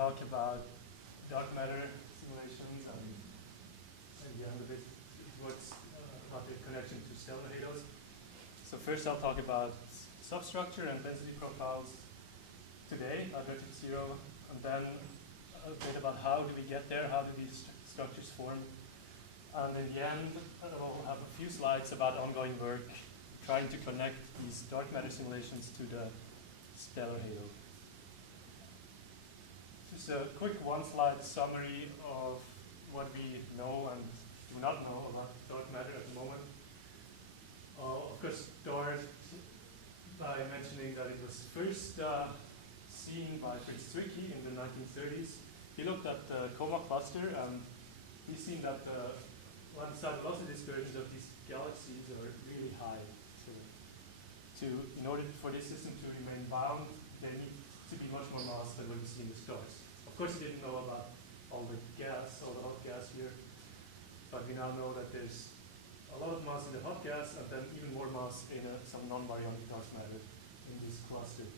talk about dark matter simulations and the end of it what's about the connection to stellar halos. So first I'll talk about substructure and density profiles today at relative zero, and then a bit about how do we get there, how do these structures form, and in the end I'll have a few slides about ongoing work trying to connect these dark matter simulations to the stellar halo. Just a quick one-slide summary of what we know and do not know about dark matter at the moment. Of course, start by mentioning that it was first seen by Fritz Zwicky in the 1930s. He looked at the Coma cluster and he's seen that the one-side velocity dispersions of these galaxies are really high. So in order for this system to remain bound, there needs to be much more mass than what we see in the stars. Of course, he didn't know about all the gas, all the hot gas here, but we now know that there's a lot of mass in the hot gas and then even more mass in some non-baryonic dark matter in this cluster.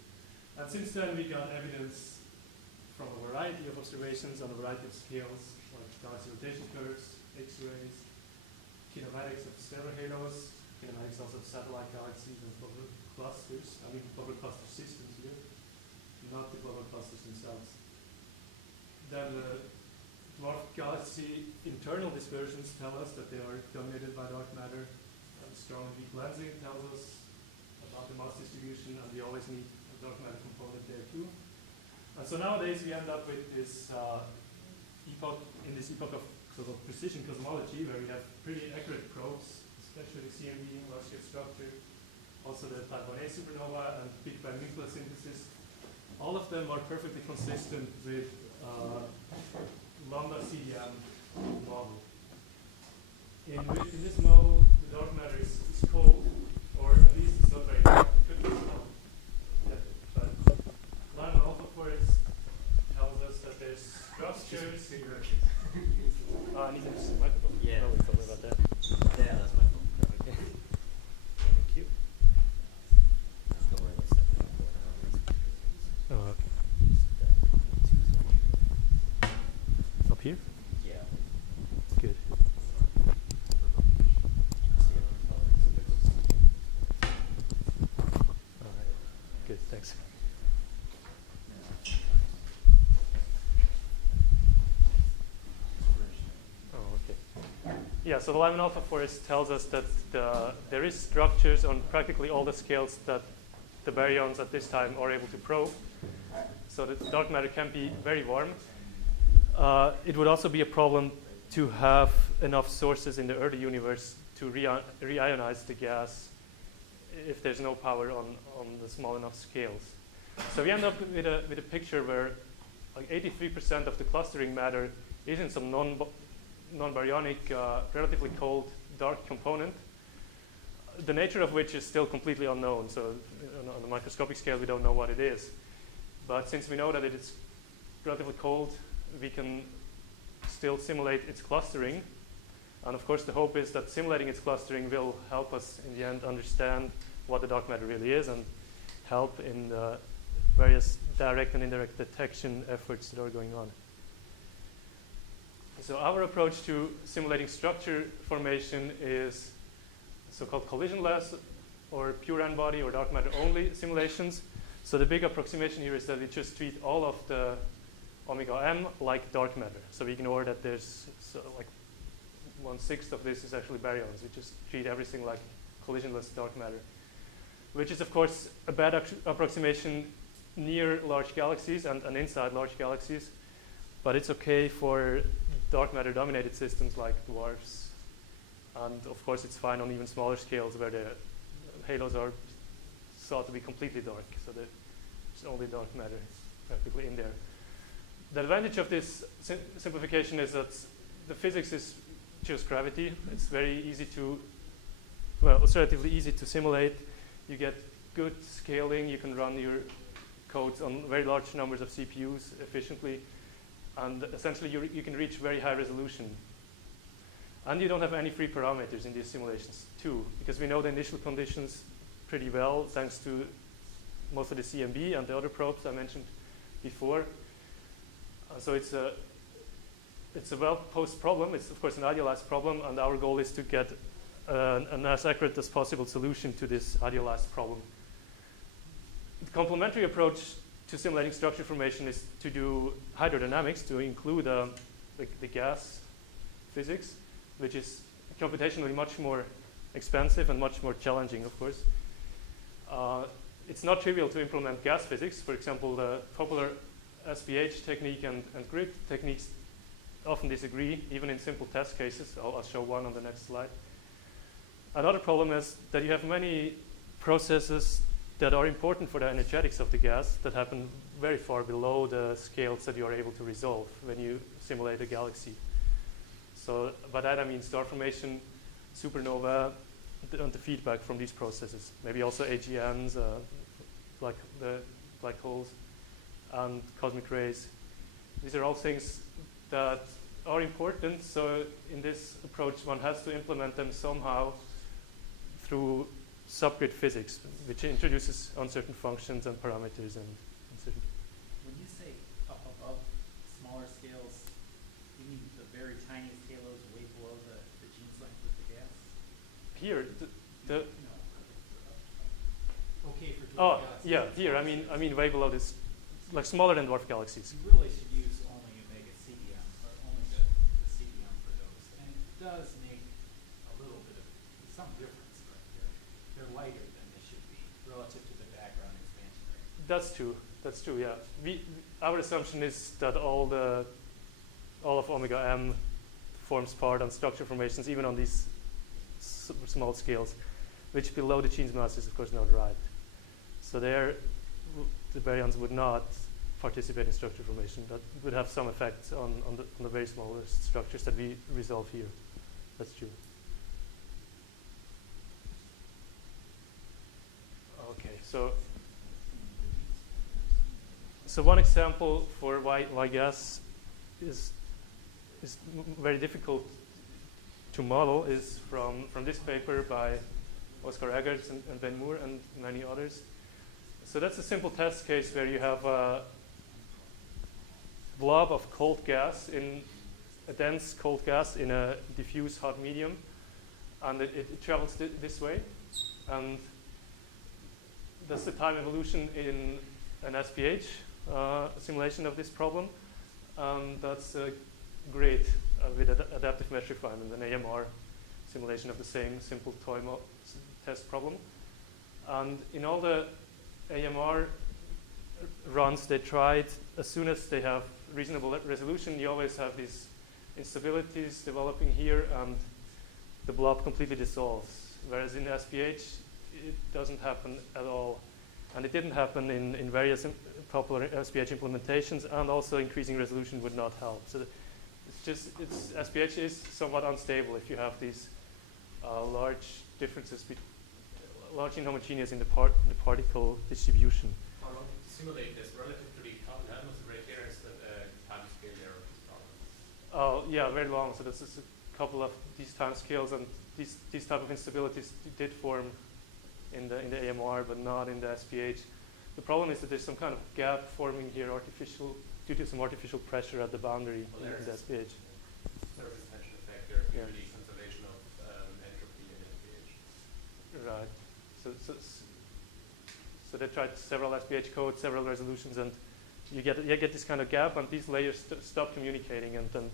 And since then, we got evidence from a variety of observations on a variety of scales, like galaxy rotation curves, X-rays, kinematics of stellar halos, kinematics also of satellite galaxies and bubble clusters. I mean bubble cluster systems here, not the bubble clusters themselves. Then the dwarf galaxy internal dispersions tell us that they are dominated by dark matter. And strong weak lensing tells us about the mass distribution, and we always need a dark matter component there too. And so nowadays we end up with this epoch of sort of precision cosmology, where we have pretty accurate probes, especially the CMB, large-scale structure, also the type 1a supernova and Big Bang nucleus synthesis. All of them are perfectly consistent with lambda CDM model. In this model, the dark matter is cold, or at least it's not very dark. It could be cold. Yeah, but Lyman alpha forest tells us that there's structures. I need to use the microphone. Yeah. Oh, we talked about that. Yeah, that's my phone. Okay. Thank you. Don't worry about stepping on. Oh, okay. Up here? Yeah. Good. All right. Good, thanks. Oh, okay. Yeah, so the Lyman alpha forest tells us that there is structures on practically all the scales that the baryons at this time are able to probe. So the dark matter can be very warm. It would also be a problem to have enough sources in the early universe to reionize the gas if there's no power on the small enough scales. So we end up with a picture where like 83% of the clustering matter is in some non-baryonic, relatively cold, dark component, the nature of which is still completely unknown. So on a microscopic scale, we don't know what it is. But since we know that it is relatively cold, we can still simulate its clustering. And of course, the hope is that simulating its clustering will help us in the end understand what the dark matter really is and help in the various direct and indirect detection efforts that are going on. So our approach to simulating structure formation is so-called collisionless or pure n-body or dark matter only simulations. So the big approximation here is that we just treat all of the omega m like dark matter. So we ignore that there's like 1/6 of this is actually baryons. We just treat everything like collisionless dark matter, which is of course a bad approximation near large galaxies and inside large galaxies, but it's okay for dark matter dominated systems like dwarfs, and of course it's fine on even smaller scales where the halos are thought to be completely dark, so there's only dark matter practically in there. The advantage of this simplification is that the physics is just gravity. It's very easy to, well, it's relatively easy to simulate. You get good scaling. You can run your codes on very large numbers of CPUs efficiently. And essentially, you can reach very high resolution. And you don't have any free parameters in these simulations, too, because we know the initial conditions pretty well, thanks to most of the CMB and the other probes I mentioned before. So it's a well-posed problem. It's of course an idealized problem, and our goal is to get an as accurate as possible solution to this idealized problem. The complementary approach to simulating structure formation is to do hydrodynamics, to include the gas physics, which is computationally much more expensive and much more challenging, of course. It's not trivial to implement gas physics. For example, the popular SPH technique and grid techniques often disagree, even in simple test cases. I'll show one on the next slide. Another problem is that you have many processes that are important for the energetics of the gas that happen very far below the scales that you are able to resolve when you simulate a galaxy. So by that I mean star formation, supernova, and the feedback from these processes. Maybe also AGNs, like the black holes, and cosmic rays. These are all things that are important, so in this approach one has to implement them somehow through subgrid physics, which introduces uncertain functions and parameters and certain. When you say up above smaller scales, you mean the very tiniest halos way below the Jeans length with the gas? Here, Okay for dwarf galaxies. yeah, here, I mean way below this, like smaller than dwarf galaxies. You really should use only omega CDM, or only the CDM for those. And it does make a little bit of some difference, but they're lighter than they should be relative to the background expansion rate. That's true, yeah. Our assumption is that all of omega m forms part on structure formations, even on these small scales, which below the Jeans mass is of course not right. So there, the baryons would not participate in structure formation. That would have some effect on the very smallest structures that we resolve here. That's true. Okay, so one example for why gas is very difficult to model is from this paper by Oscar Eggerts and Ben Moore and many others. So that's a simple test case where you have a blob of cold gas in a dense cold gas in a diffuse hot medium, and it travels this way, and that's the time evolution in an SPH simulation of this problem, and that's a grid with adaptive mesh refinement, an AMR simulation of the same simple toy test problem. And in all the AMR runs they tried, as soon as they have reasonable resolution, you always have these instabilities developing here, and the blob completely dissolves. Whereas in SPH, it doesn't happen at all. And it didn't happen in various popular SPH implementations, and also increasing resolution would not help. So SPH is somewhat unstable if you have these large differences, large inhomogeneous in the particle distribution. How long to simulate this relative to the atmosphere clearance time scale there of this problem? Oh, yeah, very long. So this is a couple of these time scales, and these type of instabilities did form in the AMR, but not in the SPH. The problem is that there's some kind of gap forming here, due to some artificial pressure at the boundary in the SPH. Surface tension effect there, Yeah. usually conservation of entropy in SPH. Right. So they tried several SPH codes, several resolutions, and you get this kind of gap, and these layers stop communicating, and then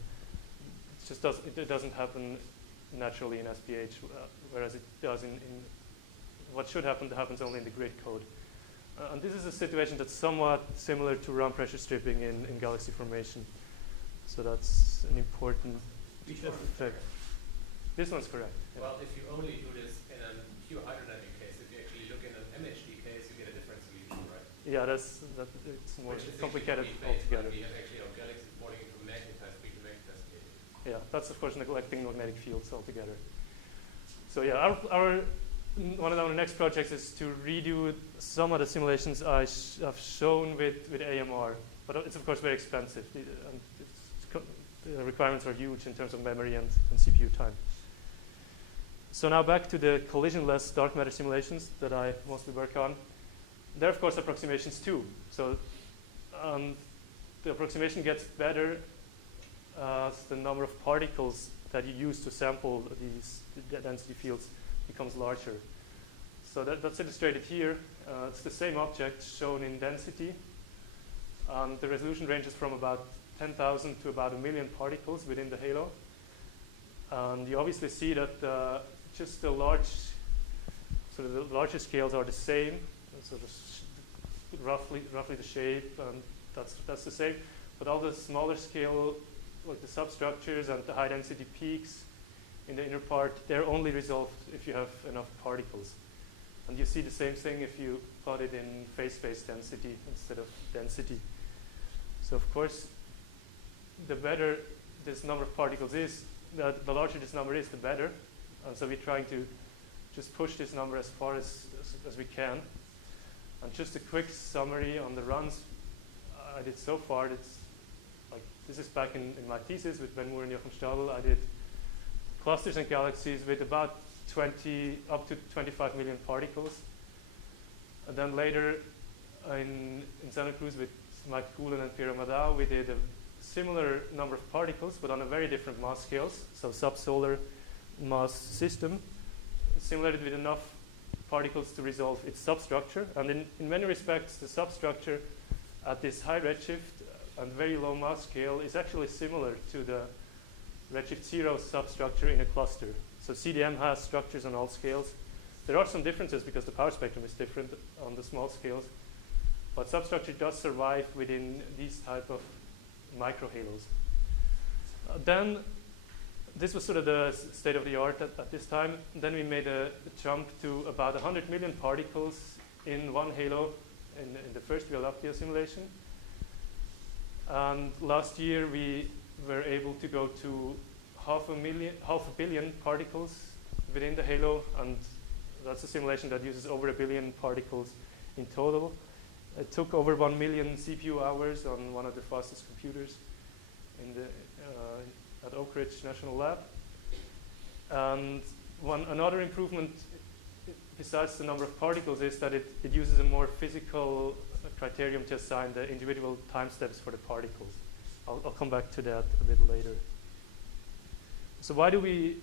it doesn't happen naturally in SPH, whereas it does in what should happen happens only in the grid code. And this is a situation that's somewhat similar to round pressure stripping in galaxy formation. So that's an important Which one is effect. correct? This one's correct. Yeah. Well, if you only do this in a pure hydrodynamic case, if you actually look in an MHD case, you get a different solution, right? Yeah, it's more Which is complicated actually what we face when altogether. we have actually our galaxies falling into magnetized magnetized state. Yeah, that's of course neglecting magnetic fields altogether. So yeah, our one of our next projects is to redo some of the simulations I've shown with AMR, but it's of course very expensive, and the requirements are huge in terms of memory and CPU time. So now back to the collisionless dark matter simulations that I mostly work on. There are of course approximations too. So the approximation gets better as the number of particles that you use to sample these density fields becomes larger. So that's illustrated here. It's the same object shown in density. The resolution ranges from about 10,000 to about 1 million particles within the halo. And you obviously see that just the larger scales are the same, sort of roughly the shape, and that's the same. But all the smaller scale, like the substructures and the high density peaks in the inner part, they're only resolved if you have enough particles. And you see the same thing if you plot it in phase-space density instead of density. So of course, the better this number of particles is, the larger this number is, the better. And so we're trying to just push this number as far as we can. And just a quick summary on the runs I did so far. It's like, this is back in my thesis with Ben Moore and Jochen Stadl. I did clusters and galaxies with about 20 up to 25 million particles. And then later in Santa Cruz with Mike Coolen and Piero Madao, we did a similar number of particles, but on a very different mass scales, so subsolar mass system, simulated with enough particles to resolve its substructure. And in many respects, the substructure at this high redshift and very low mass scale is actually similar to the redshift 0 substructure in a cluster. So CDM has structures on all scales. There are some differences because the power spectrum is different on the small scales, but substructure does survive within these type of microhalos. Then this was sort of the state of the art at this time. Then we made a jump to about 100 million particles in one halo in the first Via Lactea simulation. And last year we were able to go to half a billion particles within the halo, and that's a simulation that uses over 1 billion particles in total. It took over 1 million CPU hours on one of the fastest computers in the, at Oak Ridge National Lab. And another improvement besides the number of particles is that it uses a more physical criterion to assign the individual time steps for the particles. I'll come back to that a little later. So why do we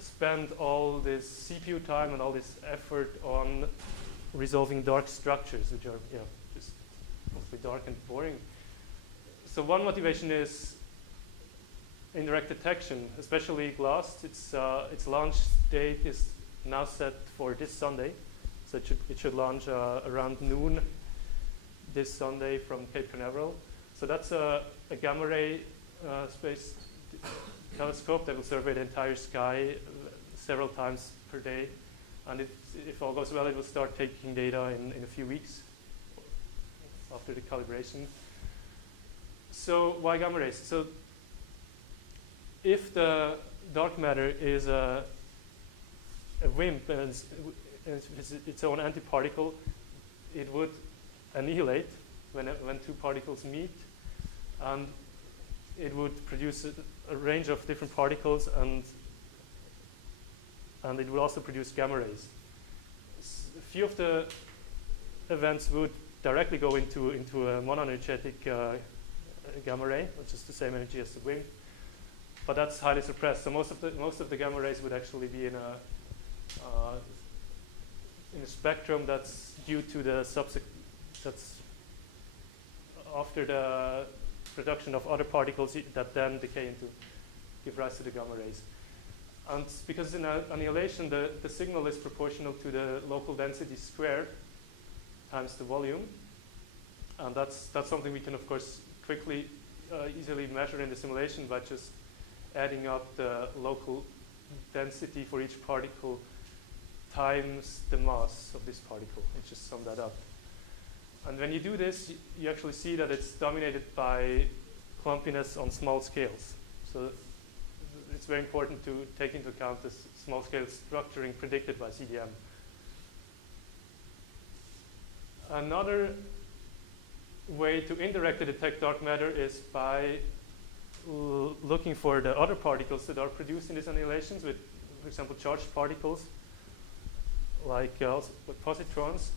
spend all this CPU time and all this effort on resolving dark structures, which are just mostly dark and boring? So one motivation is indirect detection, especially GLAST. Its launch date is now set for this Sunday, so it should launch around noon this Sunday from Cape Canaveral. So that's a gamma ray space telescope that will survey the entire sky several times per day. And if all goes well, it will start taking data in a few weeks after the calibration. So why gamma rays? So if the dark matter is a WIMP and it's its own antiparticle, it would annihilate when two particles meet, and it would produce a range of different particles, and it would also produce gamma rays. A few of the events would directly go into a monoenergetic gamma ray, which is the same energy as the WIMP, but that's highly suppressed. So most of the gamma rays would actually be in a spectrum that's due to the that's after the production of other particles that then decay into give rise to the gamma rays. And because in annihilation, the signal is proportional to the local density squared times the volume. And that's something we can, of course, quickly, easily measure in the simulation by just adding up the local density for each particle times the mass of this particle. It just sum that up. And when you do this, you actually see that it's dominated by clumpiness on small scales. So it's very important to take into account the small scale structuring predicted by CDM. Another way to indirectly detect dark matter is by looking for the other particles that are produced in these annihilations with, for example, charged particles like positrons.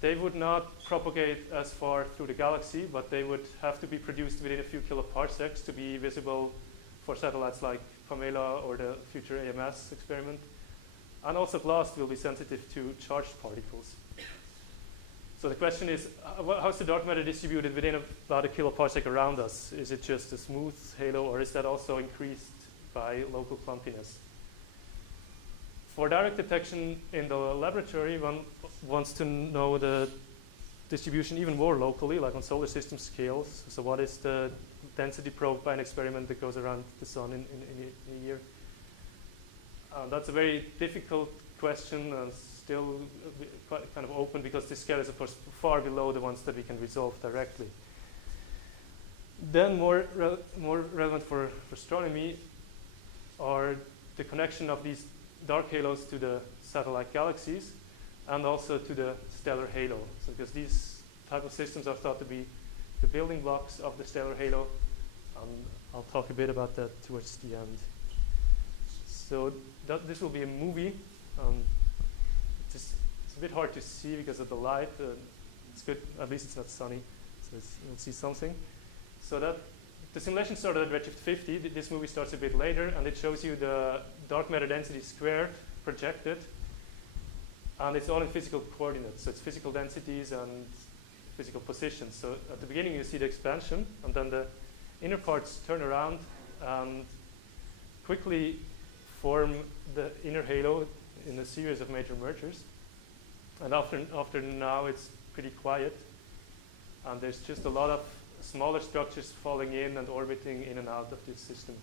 they would not propagate as far through the galaxy, but they would have to be produced within a few kiloparsecs to be visible for satellites like Pamela or the future AMS experiment. And also glass will be sensitive to charged particles. So the question is, how's the dark matter distributed within about a kiloparsec around us? Is it just a smooth halo, or is that also increased by local clumpiness? For direct detection in the laboratory, one wants to know the distribution even more locally, like on solar system scales. So what is the density probed by an experiment that goes around the sun in a year? That's a very difficult question and still quite kind of open, because this scale is of course far below the ones that we can resolve directly. Then more relevant for astronomy are the connection of these dark halos to the satellite galaxies and also to the stellar halo. So because these type of systems are thought to be the building blocks of the stellar halo. I'll talk a bit about that towards the end. So this will be a movie. It's a bit hard to see because of the light. It's good, at least it's not sunny, so you'll see something. So that the simulation started at redshift 50. This movie starts a bit later, and it shows you the dark matter density squared projected, and it's all in physical coordinates. So it's physical densities and physical positions. So at the beginning you see the expansion, and then the inner parts turn around and quickly form the inner halo in a series of major mergers. And after now it's pretty quiet, and there's just a lot of smaller structures falling in and orbiting in and out of this system.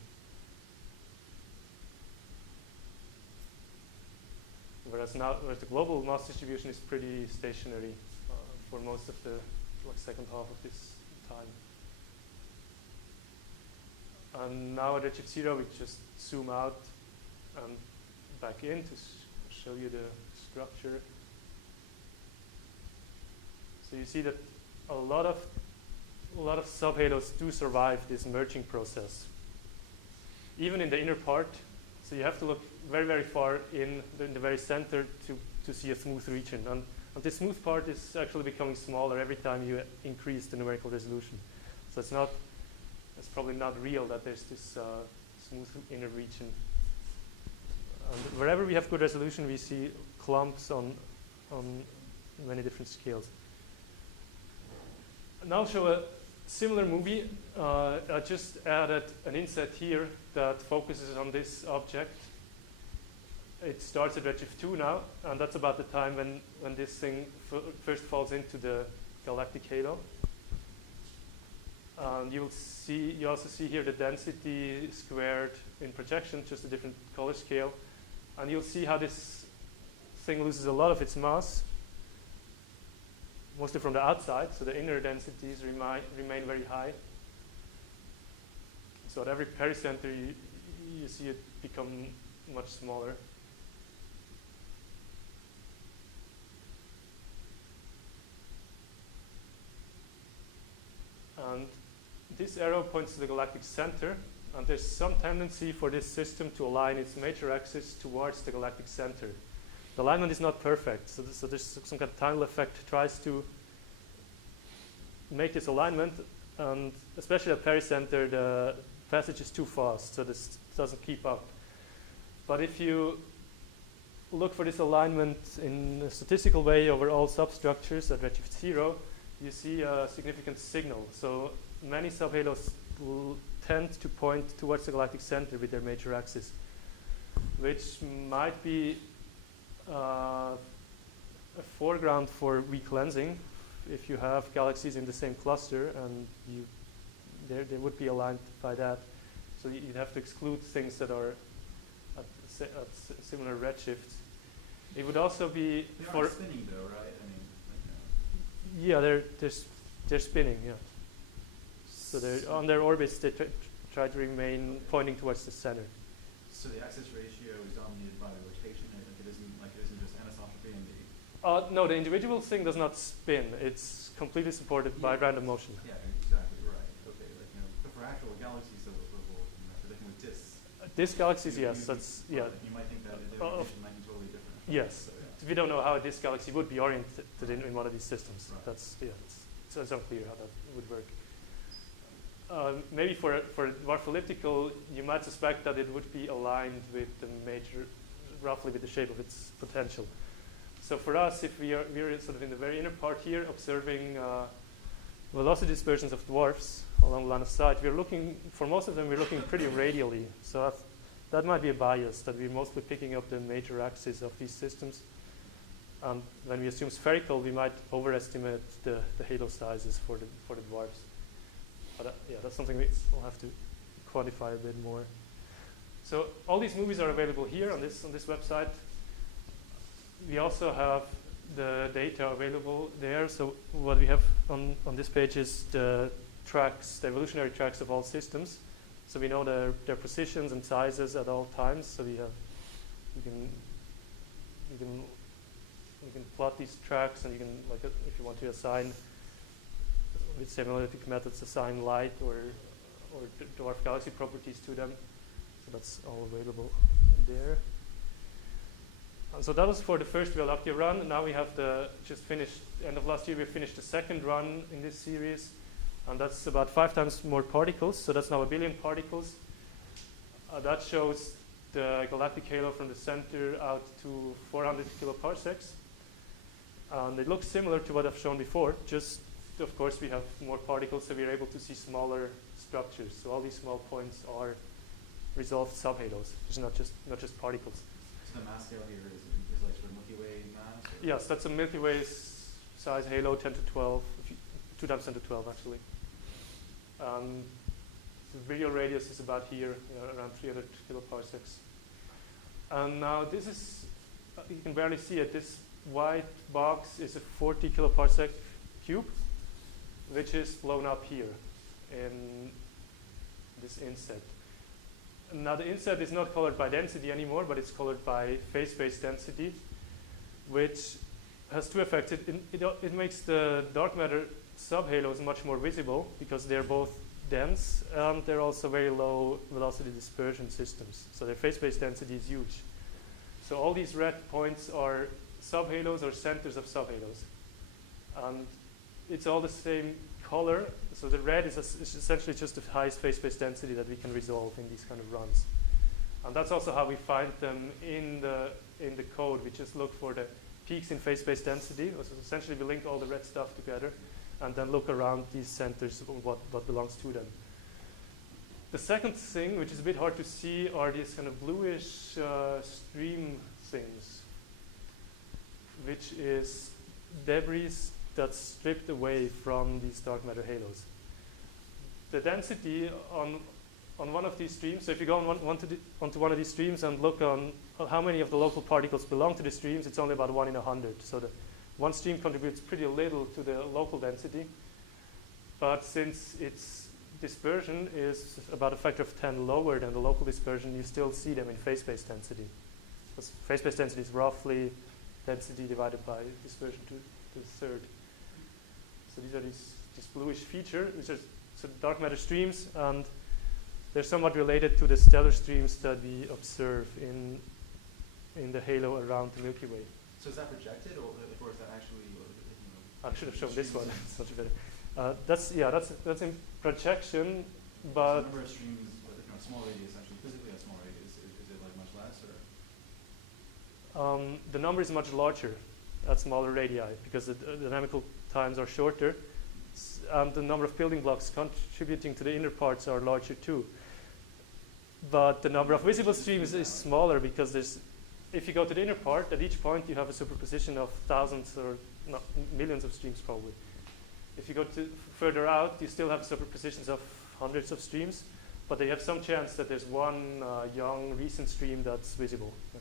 Whereas the global mass distribution is pretty stationary for most of the second half of this time. And now at redshift 0, we just zoom out and back in to show you the structure. So you see that a lot of subhalos do survive this merging process, even in the inner part. So you have to look very, very far in the very center to see a smooth region. And this smooth part is actually becoming smaller every time you increase the numerical resolution. So it's probably not real that there's this smooth inner region. And wherever we have good resolution, we see clumps on many different scales. Now I'll show a similar movie. I just added an inset here that focuses on this object. It starts at redshift 2 now, and that's about the time when this thing first falls into the galactic halo. And you also see here the density squared in projection, just a different color scale. And you'll see how this thing loses a lot of its mass, mostly from the outside, so the inner densities remain very high. So at every pericenter, you see it become much smaller. And this arrow points to the galactic center, and there's some tendency for this system to align its major axis towards the galactic center. The alignment is not perfect, so there's some kind of tidal effect tries to make this alignment, and especially at pericenter, the passage is too fast, so this doesn't keep up. But if you look for this alignment in a statistical way over all substructures at redshift 0, you see a significant signal. So many subhalos will tend to point towards the galactic center with their major axis, which might be a foreground for weak lensing. If you have galaxies in the same cluster, and they would be aligned by that. So you'd have to exclude things that are at similar redshifts. It would also be they are spinning though, right? I mean, yeah, they're spinning, yeah. So they're on their orbits. They try to remain pointing towards the center. So the axis ratio is dominated by rotation. It isn't just anisotropy in the. No, the individual thing does not spin. It's completely supported by random motion. Yeah, exactly right. Okay, but for actual galaxies, so we're predicting with disks. Disk galaxies, yes, that's yeah. You might think that the rotation might be totally different. Yes. So, yeah. we don't know how this galaxy would be oriented in one of these systems. Right. It's unclear how that would work. Maybe for a dwarf elliptical, you might suspect that it would be aligned with the major, roughly with the shape of its potential. So for us, if we're sort of in the very inner part here, observing velocity dispersions of dwarfs along the line of sight, we're looking, for most of them, we're looking pretty radially. So that might be a bias, that we're mostly picking up the major axes of these systems. And when we assume spherical, we might overestimate the halo sizes for the dwarfs. But yeah, that's something we'll have to quantify a bit more. So all these movies are available here on this website. We also have the data available there. So what we have on this page is the tracks, the evolutionary tracks of all systems. So we know their positions and sizes at all times. So you can plot these tracks, and you can, like, if you want to assign with semi-analytic methods, assign light or dwarf galaxy properties to them. So that's all available there. And so that was for the first Via Láctea run. Now we have just finished, end of last year, we finished the second run in this series. And that's about 5 times more particles. So that's now 1 billion particles. That shows the galactic halo from the center out to 400 kiloparsecs. And it looks similar to what I've shown before, just of course we have more particles, so we're able to see smaller structures. So all these small points are resolved subhalos. It's not just particles. So the mass scale here is like sort of Milky Way mass? Or? Yes, that's a Milky Way size halo, 10 to 12, 2 times 10 to 12 actually. The virial radius is about here, around 300 kiloparsecs. And now this is, you can barely see it, this white box is a 40 kiloparsec cube, which is blown up here in this inset. Now the inset is not colored by density anymore, but it's colored by phase space density, which has two effects. It makes the dark matter subhalos much more visible because they're both dense and they're also very low velocity dispersion systems. So their phase space density is huge. So all these red points are subhalos or centers of subhalos. And it's all the same color. So the red is essentially just the highest phase space density that we can resolve in these kind of runs. And that's also how we find them in the code. We just look for the peaks in phase space density. So essentially we link all the red stuff together and then look around these centers, what belongs to them. The second thing, which is a bit hard to see, are these kind of bluish stream things, which is debris that's stripped away from these dark matter halos. The density on one of these streams, so if you go onto one of these streams and look on how many of the local particles belong to the streams, it's only about 1 in 100. So the one stream contributes pretty little to the local density. But since its dispersion is about a factor of 10 lower than the local dispersion, you still see them in phase space density. Because phase space density is roughly density divided by dispersion to the third. So these are this bluish feature, which are dark matter streams, and they're somewhat related to the stellar streams that we observe in the halo around the Milky Way. So is that projected, or is that actually? I should have shown this one. It's much better. That's in projection, but the number of streams with small radius, actually physically a small radius, is it like much less, or? The number is much larger at smaller radii because the dynamical times are shorter, and the number of building blocks contributing to the inner parts are larger too. But the number of visible streams is smaller because if you go to the inner part, at each point you have a superposition of thousands or millions of streams probably. If you go further out, you still have superpositions of hundreds of streams, but they have some chance that there's one young recent stream that's visible. So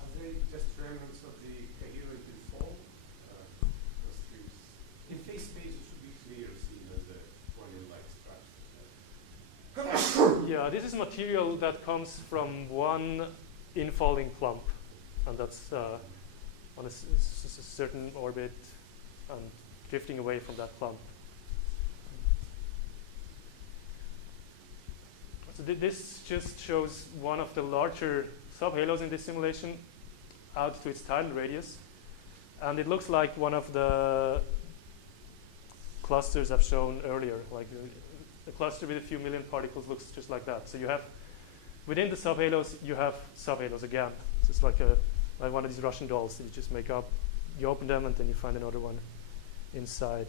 are they just remnants of the coherent fall? Those streams? In phase space, it should be clear seen as a volume-like structure. Yeah, this is material that comes from one infalling clump, and that's on a certain orbit and drifting away from that clump. So this just shows one of the larger subhalos in this simulation, out to its tidal radius. And it looks like one of the clusters I've shown earlier. Like a cluster with a few million particles looks just like that. So you have, within the subhalos, you have subhalos again. So it's like one of these Russian dolls that you just make up. You open them and then you find another one inside.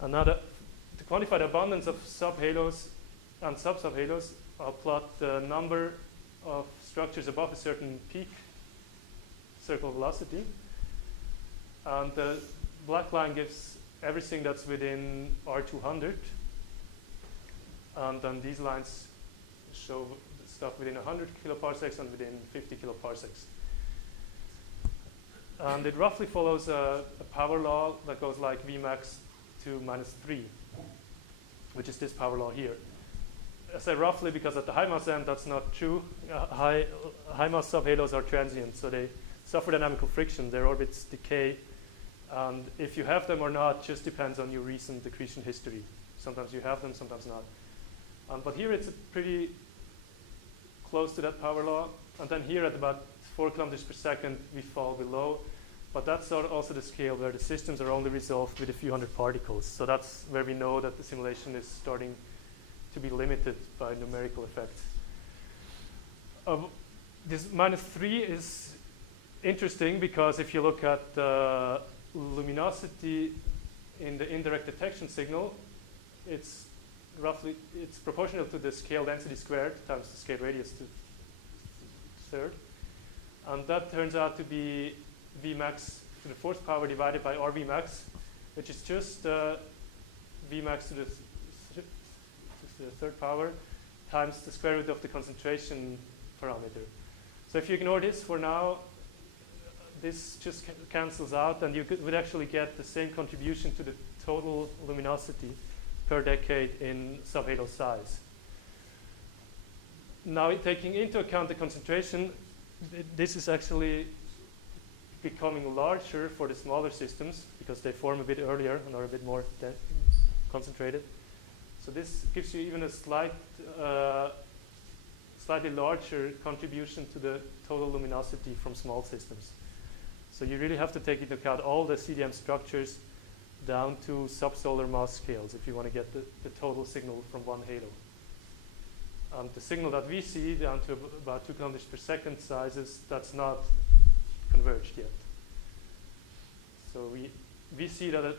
And now to quantify the abundance of subhalos and subsubhalos, I'll plot the number of structures above a certain peak circle velocity. And the black line gives everything that's within R200. And then these lines show stuff within 100 kiloparsecs and within 50 kiloparsecs. And it roughly follows a power law that goes like Vmax to -3, which is this power law here. I say roughly because at the high mass end, that's not true. High mass subhalos are transient, so they suffer dynamical friction. Their orbits decay. And if you have them or not just depends on your recent accretion history. Sometimes you have them, sometimes not. But here it's pretty close to that power law. And then here at about 4 kilometers per second, we fall below. But that's also the scale where the systems are only resolved with a few hundred particles. So that's where we know that the simulation is starting to be limited by numerical effects. This -3 is interesting because if you look at the luminosity in the indirect detection signal, it's proportional to the scale density squared times the scale radius to third. And that turns out to be Vmax to the 4th power divided by Rvmax, which is just Vmax to the 3rd power times the square root of the concentration parameter. So if you ignore this for now, this just cancels out, and you would actually get the same contribution to the total luminosity per decade in subhalo size. Now, taking into account the concentration, this is actually becoming larger for the smaller systems because they form a bit earlier and are a bit more concentrated. So this gives you even a slightly larger contribution to the total luminosity from small systems. So you really have to take into account all the CDM structures down to subsolar mass scales if you want to get the total signal from one halo. The signal that we see down to about 2 kilometers per second sizes, that's not converged yet. So we see that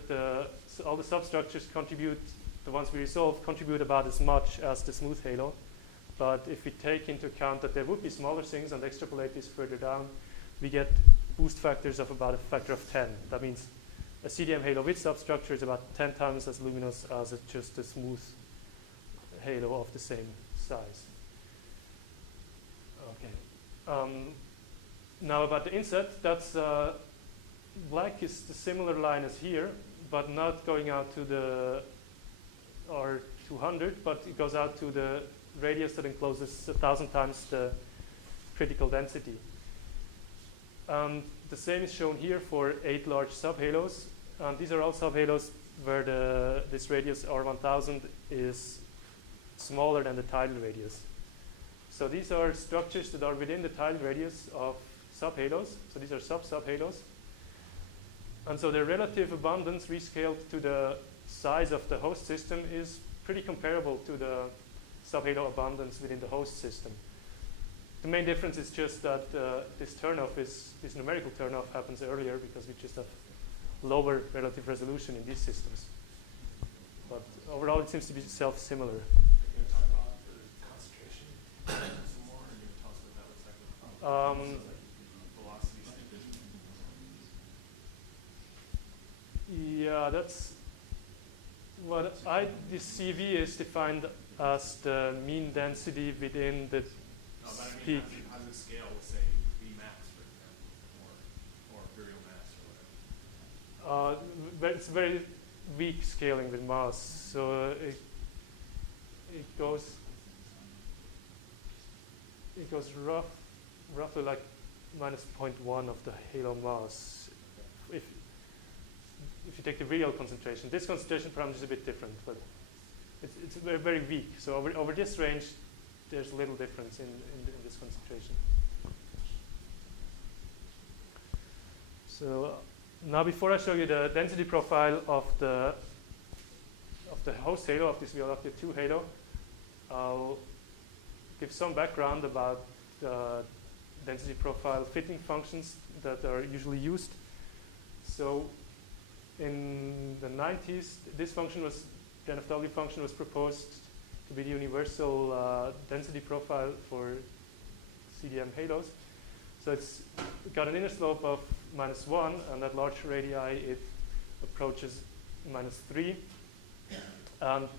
all the substructures contribute, the ones we resolve, contribute about as much as the smooth halo. But if we take into account that there would be smaller things and extrapolate this further down, we get boost factors of about a factor of 10. That means a CDM halo with substructure is about 10 times as luminous as just a smooth halo of the same size. Okay. Now about the inset, that's black is the similar line as here, but not going out to the R200, but it goes out to the radius that encloses 1,000 times the critical density. The same is shown here for 8 large subhalos. These are all subhalos where this radius R1000 is smaller than the tidal radius. So these are structures that are within the tidal radius of subhalos. So these are sub-subhalos. And so their relative abundance rescaled to the size of the host system is pretty comparable to the subhalo abundance within the host system. The main difference is just that this numerical turnoff happens earlier because we just have lower relative resolution in these systems. But overall, it seems to be self-similar. Are you going to talk about the concentration some more, or are you going to tell us what that looks like? Velocity distribution. Yeah, that's what this CV is defined as the mean density within the No, but I mean, peak. how does it scale with, say, Vmax, for example, or imperial mass, or whatever? It's very weak scaling with mass, so it goes roughly like minus 0.1 of the halo mass. If you take the real concentration, this concentration parameter is a bit different, but it's very, very weak. So over this range, there's little difference in this concentration. So now before I show you the density profile of the host halo, of this Viola-2 halo, I'll give some background about the density profile fitting functions that are usually used. So in the 90s, this function was, the NFW function was proposed to be the universal density profile for CDM halos. So it's got an inner slope of -1, and at large radii it approaches -3. And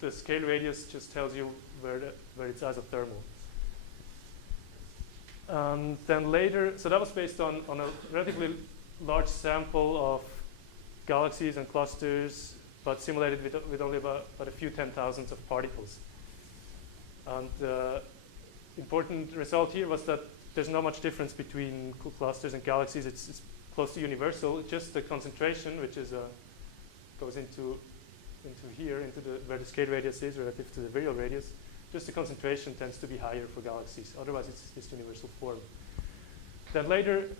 the scale radius just tells you where it's isothermal. And then later, so that was based on a relatively large sample of galaxies and clusters, but simulated with only about a few 10,000s of particles. And the important result here was that there's not much difference between clusters and galaxies. It's close to universal. Just the concentration, which is goes into here, where the scale radius is relative to the virial radius. Just the concentration tends to be higher for galaxies. Otherwise, it's this universal form. Then later,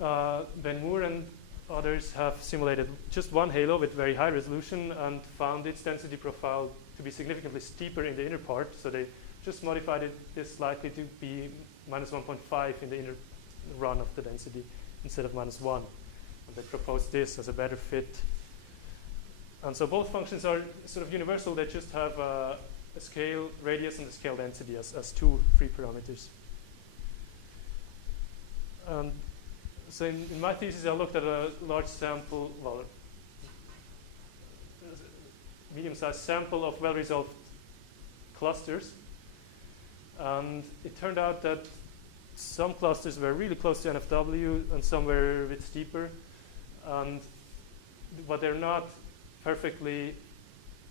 Ben Moore and others have simulated just one halo with very high resolution and found its density profile to be significantly steeper in the inner part. So they just modified this slightly to be -1.5 in the inner run of the density instead of -1. And they proposed this as a better fit. And so both functions are sort of universal. They just have a scale radius and a scale density as two free parameters. So in my thesis, I looked at a large sample, well, medium-sized sample of well-resolved clusters. And it turned out that some clusters were really close to NFW and some were a bit steeper. But they're not perfectly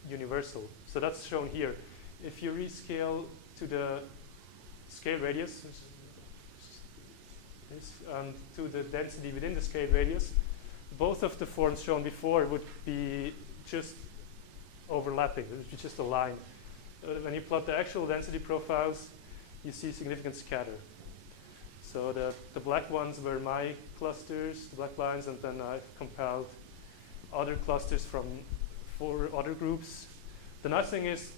universal. So that's shown here. If you rescale to the scale radius, and to the density within the scale radius, both of the forms shown before would be just overlapping. It would be just a line. When you plot the actual density profiles, you see significant scatter. So the black ones were my clusters, the black lines, and then I compiled other clusters from 4 other groups. The nice thing is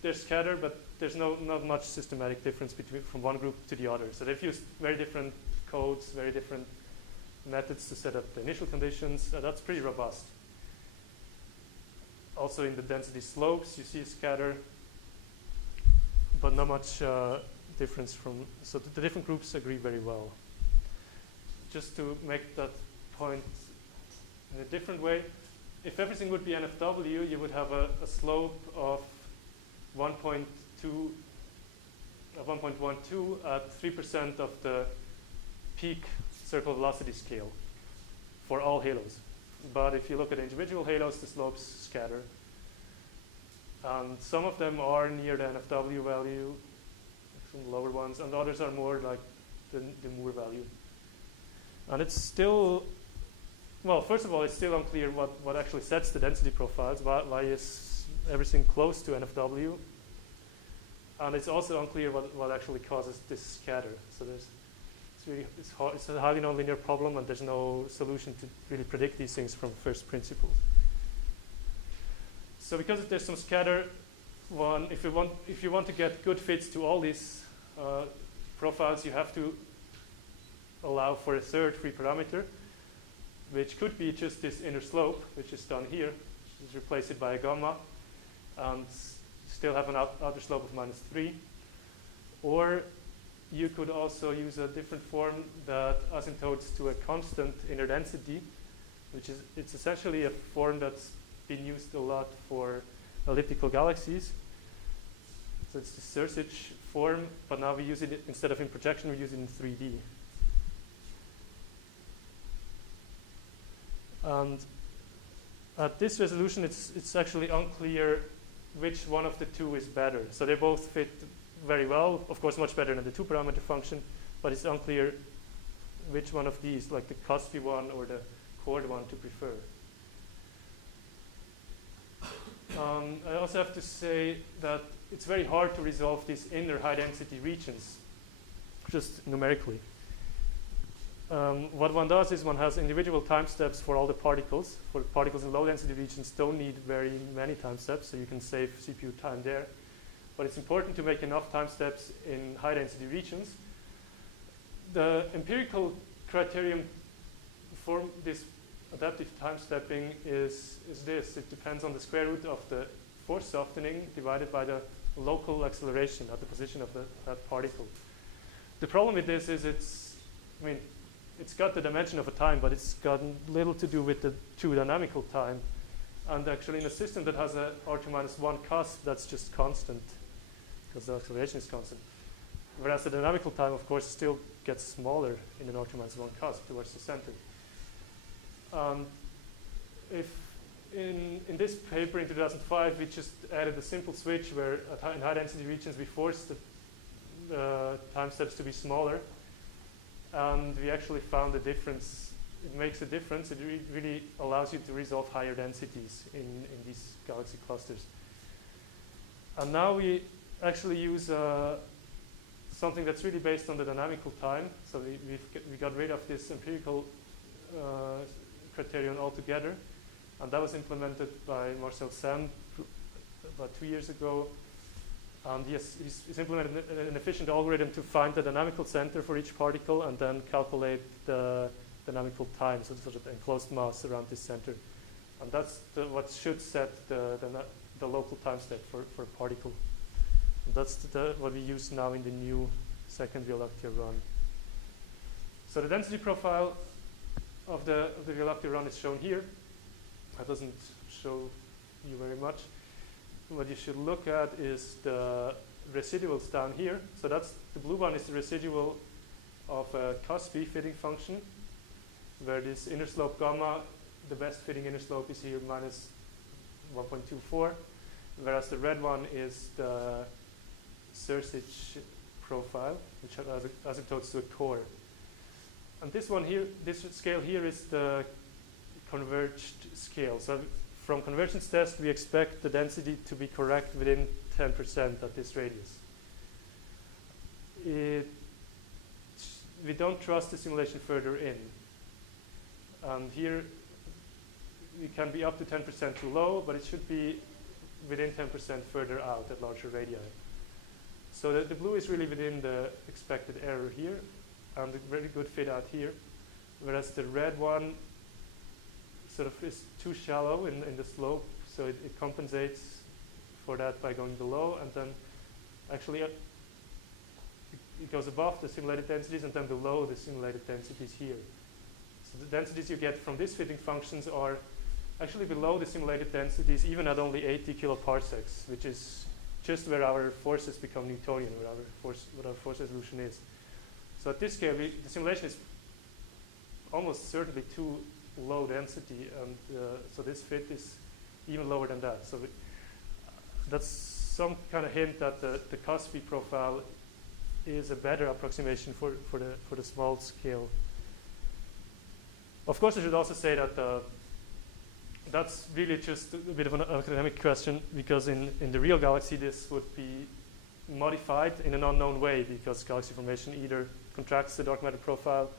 there's scatter, but there's not much systematic difference from one group to the other. So they've used very different codes, very different methods to set up the initial conditions. That's pretty robust. Also in the density slopes, you see scatter, but not much difference from, so the different groups agree very well. Just to make that point in a different way, if everything would be NFW, you would have a slope of 1.12 at 3% of the peak circle velocity scale for all halos. But if you look at individual halos, the slopes scatter. And some of them are near the NFW value, some lower ones, and others are more like the Moore value. And it's still, well, first of all, it's still unclear what actually sets the density profiles. Why is everything close to NFW? And it's also unclear what actually causes this scatter. So it's a highly nonlinear problem, and there's no solution to really predict these things from first principles. So because there's some scatter, if you want to get good fits to all these profiles, you have to allow for a third free parameter, which could be just this inner slope, which is done here. Just replace it by a gamma, and still have an outer slope of -3. Or you could also use a different form that asymptotes to a constant inner density, it's essentially a form that's been used a lot for elliptical galaxies. So it's the Sursich form, but now we use it, instead of in projection, we use it in 3D. And at this resolution, it's actually unclear which one of the two is better. So they both fit very well, of course much better than the 2-parameter function, but it's unclear which one of these, like the Cosby one or the chord one, to prefer. I also have to say that it's very hard to resolve these inner high-density regions, just numerically. what one does is one has individual time steps for all the particles. For the particles in low density regions don't need very many time steps, so you can save CPU time there. But it's important to make enough time steps in high density regions. The empirical criterion for this adaptive time stepping is this. It depends on the square root of the force softening divided by the local acceleration at the position of that particle. The problem with this is it's got the dimension of a time, but it's got little to do with the true dynamical time. And actually in a system that has a R2-1 cusp, that's just constant, because the acceleration is constant. Whereas the dynamical time, of course, still gets smaller in an R2-1 cusp towards the center. If in this paper in 2005, we just added a simple switch where in high density regions we forced the time steps to be smaller, and we actually found a difference. It makes a difference. It really allows you to resolve higher densities in these galaxy clusters. And now we actually use something that's really based on the dynamical time. So we got rid of this empirical criterion altogether, and that was implemented by Marcel Sam about 2 years ago. And yes, he's implemented an efficient algorithm to find the dynamical center for each particle and then calculate the dynamical time, so sort of the enclosed mass around this center. And that's what should set the local time step for a particle. And that's what we use now in the new second Via Lactea run. So the density profile of the Via Lactea run is shown here. That doesn't show you very much. What you should look at is the residuals down here. So that's the blue one is the residual of a cusp-B fitting function, where this inner slope gamma, the best fitting inner slope is here minus 1.24, whereas the red one is the Sursich profile, which asymptotes to a core. And this one here, this scale here is the converged scale. So from convergence test, we expect the density to be correct within 10% at this radius. We don't trust the simulation further in. And here, we can be up to 10% too low, but it should be within 10% further out at larger radii. So the blue is really within the expected error here, and a very good fit out here, whereas the red one sort of is too shallow in the slope, so it compensates for that by going below, and then actually it goes above the simulated densities and then below the simulated densities here. So the densities you get from these fitting functions are actually below the simulated densities, even at only 80 kiloparsecs, which is just where our forces become Newtonian, what our force resolution is. So at this scale, the simulation is almost certainly too low density, and so this fit is even lower than that. So that's some kind of hint that the cusp-B profile is a better approximation for the small scale. Of course, I should also say that that's really just a bit of an academic question, because in the real galaxy this would be modified in an unknown way, because galaxy formation either contracts the dark matter profile,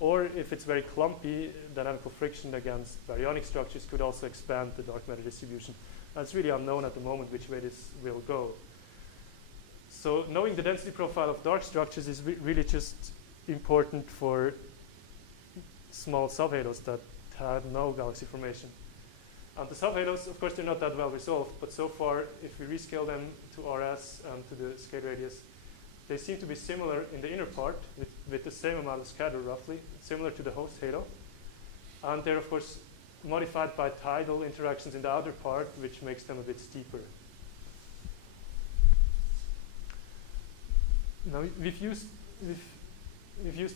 or if it's very clumpy, dynamical friction against baryonic structures could also expand the dark matter distribution. And it's really unknown at the moment which way this will go. So knowing the density profile of dark structures is really just important for small subhalos that have no galaxy formation. And the subhalos, of course, they're not that well resolved, but so far, if we rescale them to RS and to the scale radius, they seem to be similar in the inner part with the same amount of scatter, roughly, similar to the host halo. And they're, of course, modified by tidal interactions in the outer part, which makes them a bit steeper. Now, we've used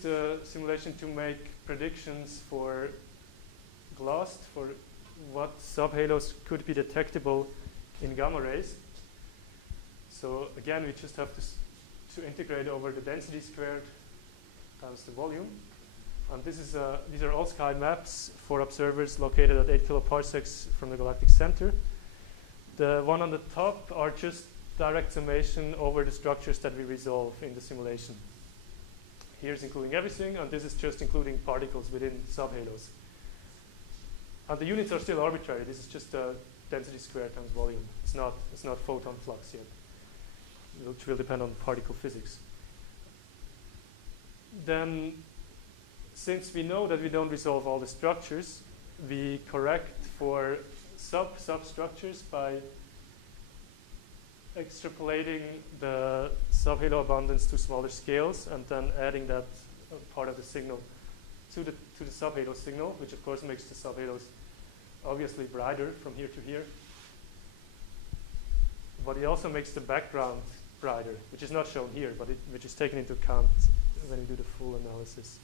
the simulation to make predictions for GLAST, for what subhalos could be detectable in gamma rays. So again, we just have to integrate over the density squared times the volume. And these are all sky maps for observers located at 8 kiloparsecs from the galactic center. The one on the top are just direct summation over the structures that we resolve in the simulation. here is including everything, and this is just including particles within subhalos. And the units are still arbitrary. This is just density squared times volume. It's not photon flux yet, which will depend on particle physics. Then, since we know that we don't resolve all the structures, we correct for substructures by extrapolating the subhalo abundance to smaller scales and then adding that part of the signal to the subhalo signal, which of course makes the subhalos obviously brighter from here to here. But it also makes the background brighter, which is not shown here, but which is taken into account when you do the full analysis.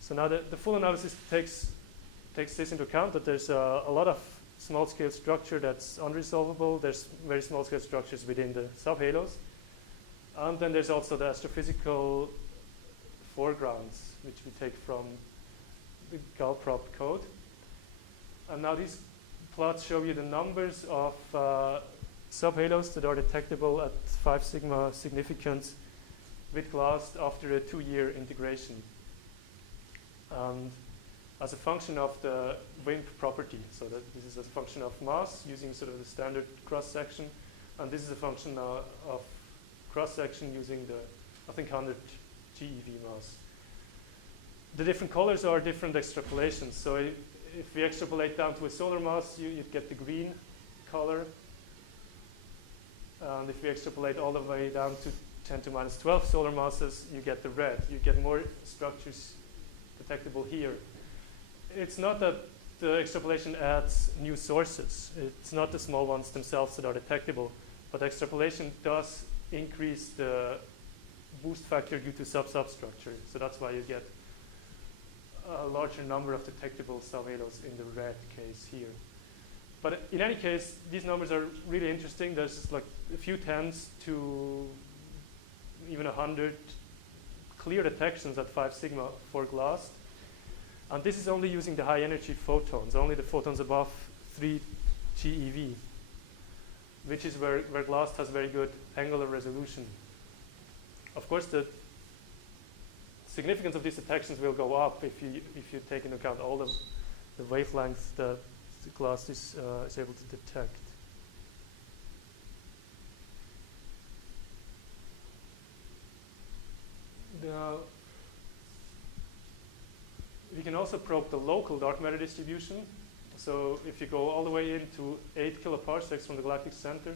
So now the full analysis takes this into account, that there's a lot of small-scale structure that's unresolvable. There's very small-scale structures within the subhalos. And then there's also the astrophysical foregrounds, which we take from the Galprop code. And now these plots show you the numbers of subhalos that are detectable at 5 sigma significance with glass after a 2-year integration. And as a function of the WIMP property, so that this is a function of mass using sort of the standard cross-section, and this is a function of cross-section using the, I think, 100 GeV mass. The different colors are different extrapolations. So if we extrapolate down to a solar mass, you'd get the green color. And if we extrapolate all the way down to 10 to minus 12 solar masses, you get the red. You get more structures detectable here. It's not that the extrapolation adds new sources. It's not the small ones themselves that are detectable, but extrapolation does increase the boost factor due to substructure. So that's why you get a larger number of detectable subhalos in the red case here. But in any case, these numbers are really interesting. There's like a few tens to even 100 clear detections at 5 sigma for glass. And this is only using the high energy photons, only the photons above 3 GeV, which is where glass has very good angular resolution. Of course, the significance of these detections will go up if you take into account all the wavelengths that the glass is able to detect. Now, we can also probe the local dark matter distribution. So if you go all the way into 8 kiloparsecs from the galactic center,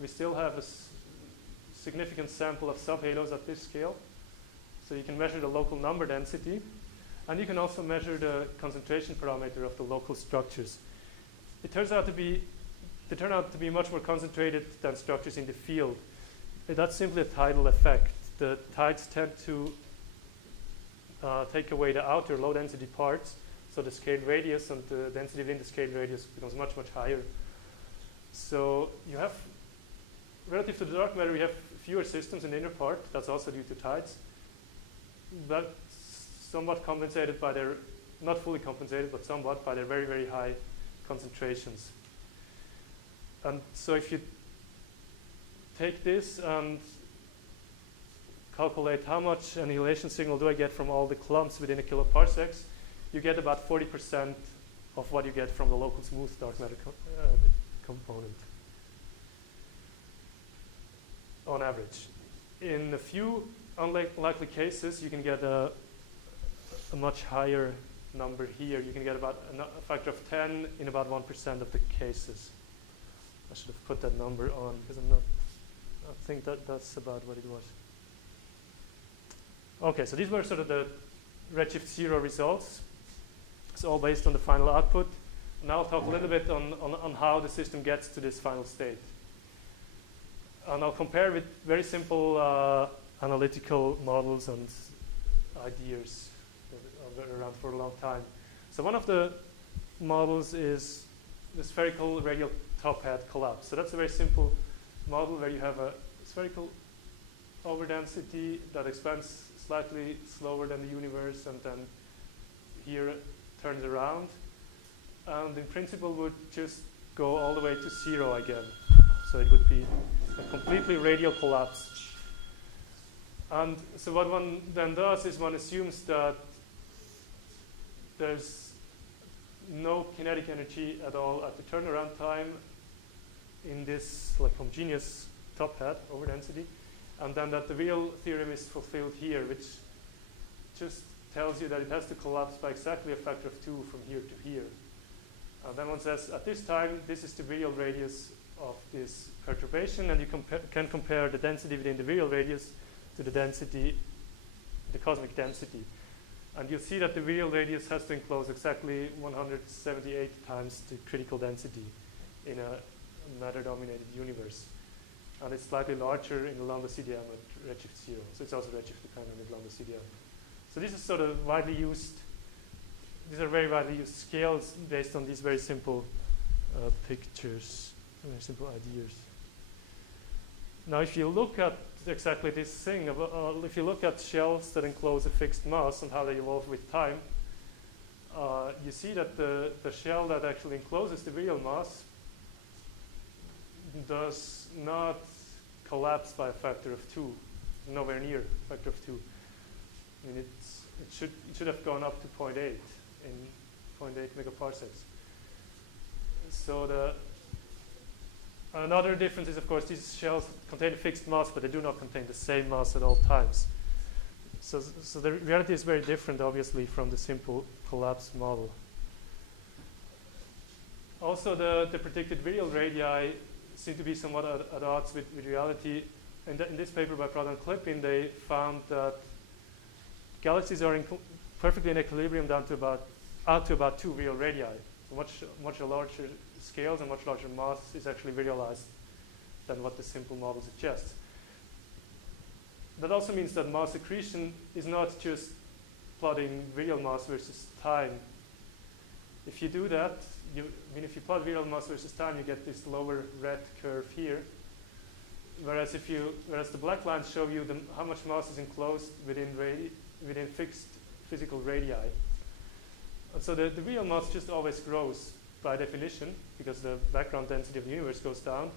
we still have a significant sample of subhalos at this scale. So you can measure the local number density, and you can also measure the concentration parameter of the local structures. They turn out to be much more concentrated than structures in the field. That's simply a tidal effect. The tides tend to take away the outer low-density parts, so the scale radius and the density within the scale radius becomes much, much higher. So you have, relative to the dark matter, we have fewer systems in the inner part. That's also due to tides. But somewhat compensated by their, not fully compensated, but somewhat by their very, very high concentrations. And so if you take this and calculate how much annihilation signal do I get from all the clumps within a kiloparsecs, you get about 40% of what you get from the local smooth dark matter component on average. In a few unlikely cases, you can get a much higher number here. You can get about a factor of 10 in about 1% of the cases. I should have put that number on because I think that's about what it was. Okay, so these were sort of the redshift 0 results. It's all based on the final output. Now I'll talk a little bit on how the system gets to this final state. And I'll compare with very simple analytical models and ideas that are around for a long time. So one of the models is the spherical radial top hat collapse. So that's a very simple model where you have a spherical overdensity that expands slightly slower than the universe and then here turns around. And in principle would just go all the way to 0 again. So it would be a completely radial collapse. And so what one then does is one assumes that there's no kinetic energy at all at the turnaround time in this like homogeneous top hat over density, and then that the real theorem is fulfilled here, which just tells you that it has to collapse by exactly a factor of 2 from here to here. And then one says, at this time, this is the real radius of this perturbation, and you can compare the density within the real radius to the density, the cosmic density. And you'll see that the real radius has to enclose exactly 178 times the critical density in a matter-dominated universe. And it's slightly larger in the lambda CDM at redshift 0. So it's also redshift dependent at lambda CDM. So this is sort of widely used. These are very widely used scales based on these very simple pictures, very simple ideas. Now, if you look at exactly this thing, if you look at shells that enclose a fixed mass and how they evolve with time, you see that the shell that actually encloses the real mass does not collapse by a factor of 2, nowhere near a factor of 2. I mean, it should have gone up to 0.8 in 0.8 megaparsecs. So another difference is, of course, these shells contain a fixed mass, but they do not contain the same mass at all times. So the reality is very different, obviously, from the simple collapse model. Also, the predicted real radii seem to be somewhat at odds with reality. In this paper by Prada and Klippin, they found that galaxies are perfectly in equilibrium down to about 2 real radii. Much larger scales and much larger mass is actually realized than what the simple model suggests. That also means that mass accretion is not just plotting real mass versus time. If you do that, if you plot real mass versus time, you get this lower red curve here. Whereas the black lines show you how much mass is enclosed within fixed physical radii. And so the real mass just always grows by definition, because the background density of the universe goes down.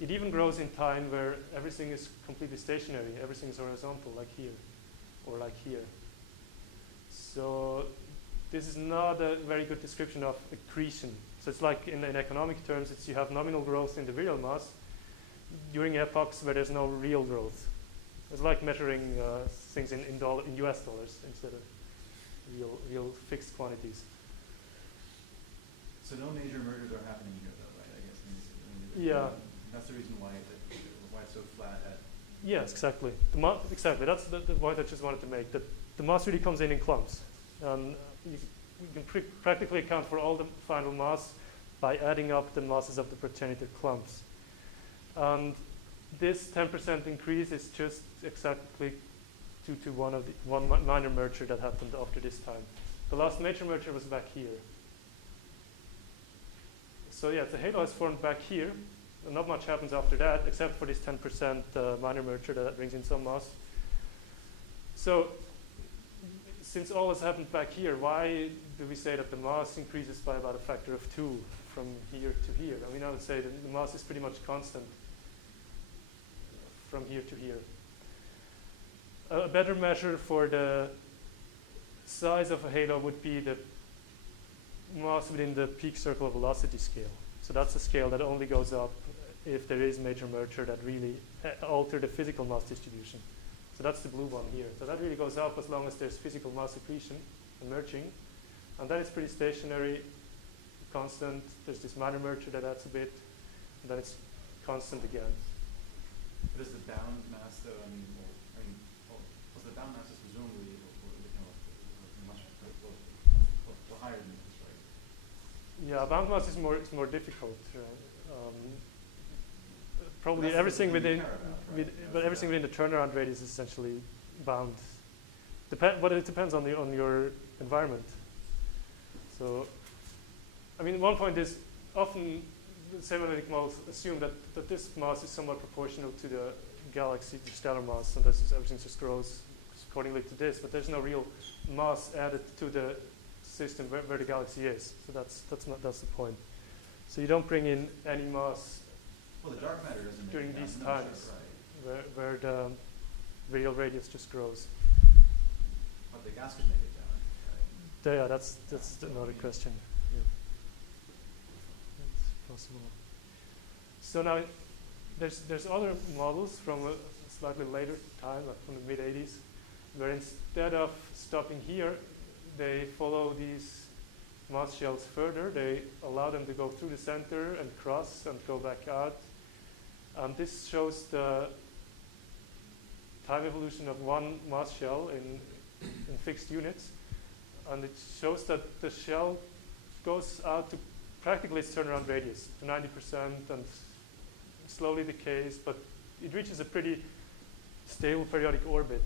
It even grows in time where everything is completely stationary, everything is horizontal, like here, or like here. So this is not a very good description of accretion. So it's like in economic terms, you have nominal growth in the real mass during epochs where there's no real growth. It's like measuring things in US dollars instead of real fixed quantities. So no major mergers are happening here, though, right? I guess. Yeah. That's the reason why it's so flat at. Yes, exactly. Exactly. That's the point I just wanted to make. That the mass really comes in clumps. You can practically account for all the final mass by adding up the masses of the progeniter clumps. And this 10% increase is just exactly due to one minor merger that happened after this time. The last major merger was back here. So yeah, the halo is formed back here. And not much happens after that, except for this 10% minor merger that brings in some mass. So since all has happened back here, why do we say that the mass increases by about a factor of 2 from here to here? I mean, I would say that the mass is pretty much constant from here to here. A better measure for the size of a halo would be the mass within the peak circle velocity scale. So that's a scale that only goes up if there is major merger that really alter the physical mass distribution. So that's the blue one here. So that really goes up as long as there's physical mass accretion and merging. And then it's pretty stationary, constant. There's this minor merger that adds a bit, and then it's constant again. But is the bound mass, though, the bound mass is presumably much higher than this, right? Yeah, bound mass is more difficult. Probably That's everything within, right? but everything within the turnaround radius is essentially bound. But it depends on your environment. So, I mean, one point is often the semi-analytic models assume that this mass is somewhat proportional to the galaxy, the stellar mass, and everything just grows accordingly to this. But there's no real mass added to the system where the galaxy is. So that's the point. So you don't bring in any mass. Well, the dark matter doesn't during make these no times, right? where the radial radius just grows. But the gas could make it down, right? Yeah, that's another question. Yeah. That's possible. So now there's other models from a slightly later time, like from the mid-80s, where instead of stopping here, they follow these mass shells further. They allow them to go through the center and cross and go back out. This shows the time evolution of one mass shell in fixed units. And it shows that the shell goes out to practically its turnaround radius, to 90%, and slowly decays, but it reaches a pretty stable periodic orbit.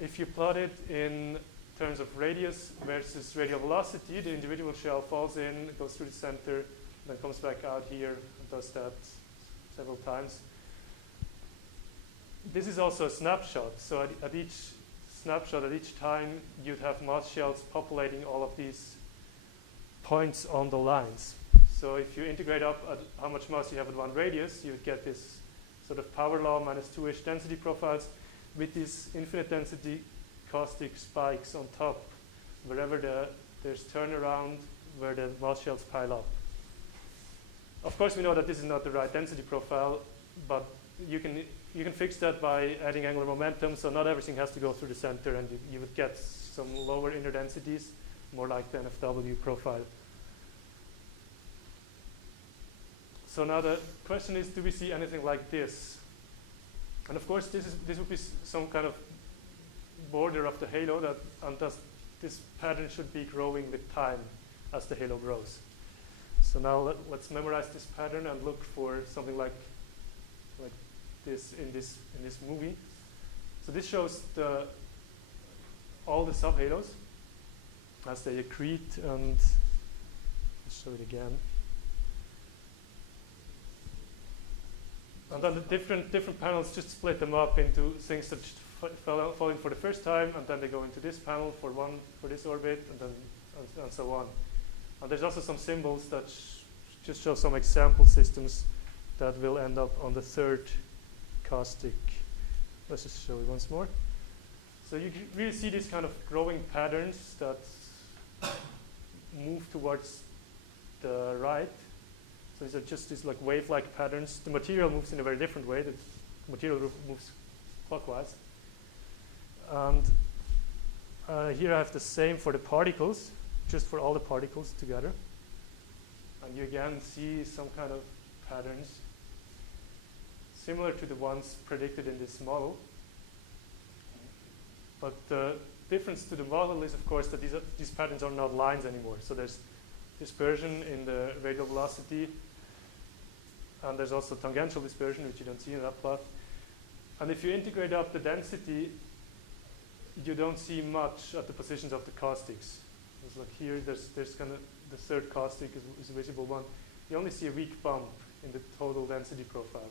If you plot it in terms of radius versus radial velocity, the individual shell falls in, goes through the center, then comes back out here and does that several times. This is also a snapshot. So at each snapshot, at each time, you'd have mass shells populating all of these points on the lines. So if you integrate up at how much mass you have at one radius, you get this sort of power law minus 2-ish density profiles with these infinite density caustic spikes on top, wherever there's turnaround, where the mass shells pile up. Of course, we know that this is not the right density profile, but you can fix that by adding angular momentum, so not everything has to go through the center, and you would get some lower inner densities, more like the NFW profile. So now the question is, do we see anything like this? And of course, this would be some kind of border of the halo that, and thus this pattern should be growing with time as the halo grows. So now let's memorize this pattern and look for something like this in this movie. So this shows all the subhalos as they accrete, and let's show it again. And then the different panels just split them up into things that fall in for the first time, and then they go into this panel for this orbit, and then and so on. And there's also some symbols that just show some example systems that will end up on the third caustic. Let's just show it once more. So you can really see these kind of growing patterns that move towards the right. So these are just these like wave-like patterns. The material moves in a very different way. The material moves clockwise. And here I have the same for the particles, just for all the particles together. And you again see some kind of patterns similar to the ones predicted in this model. But the difference to the model is, of course, that these patterns are not lines anymore. So there's dispersion in the radial velocity, and there's also tangential dispersion, which you don't see in that plot. And if you integrate up the density, you don't see much at the positions of the caustics. It's like here, there's kind of the third caustic is a visible one. You only see a weak bump in the total density profile.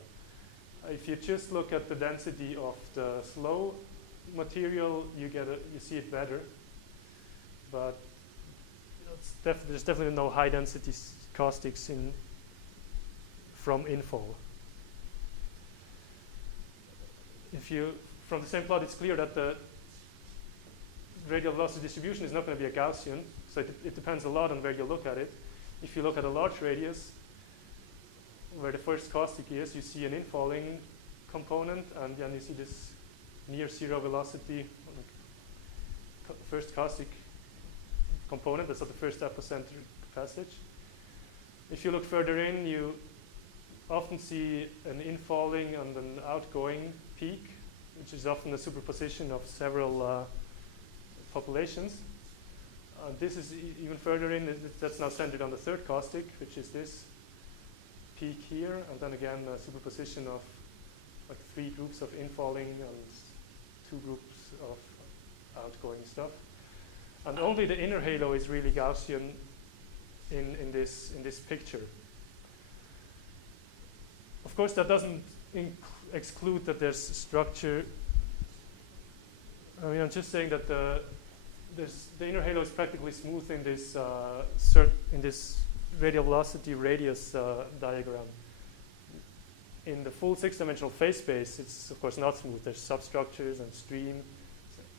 If you just look at the density of the slow material, you see it better. But there's definitely no high density caustics from infall. From the same plot, it's clear that the radial velocity distribution is not going to be a Gaussian, so it depends a lot on where you look at it. If you look at a large radius, where the first caustic is, you see an infalling component, and then you see this near zero velocity first caustic component. That's at the first apocentric passage. If you look further in, you often see an infalling and an outgoing peak, which is often a superposition of several populations. This is even further in. That's now centered on the third caustic, which is this peak here, and then again a superposition of like 3 groups of infalling and 2 groups of outgoing stuff. And only the inner halo is really Gaussian in this picture. Of course, that doesn't exclude that there's structure. I mean, I'm just saying that the inner halo is practically smooth in this radial velocity radius diagram. in the full 6-dimensional phase space, it's of course not smooth. There's substructures and stream,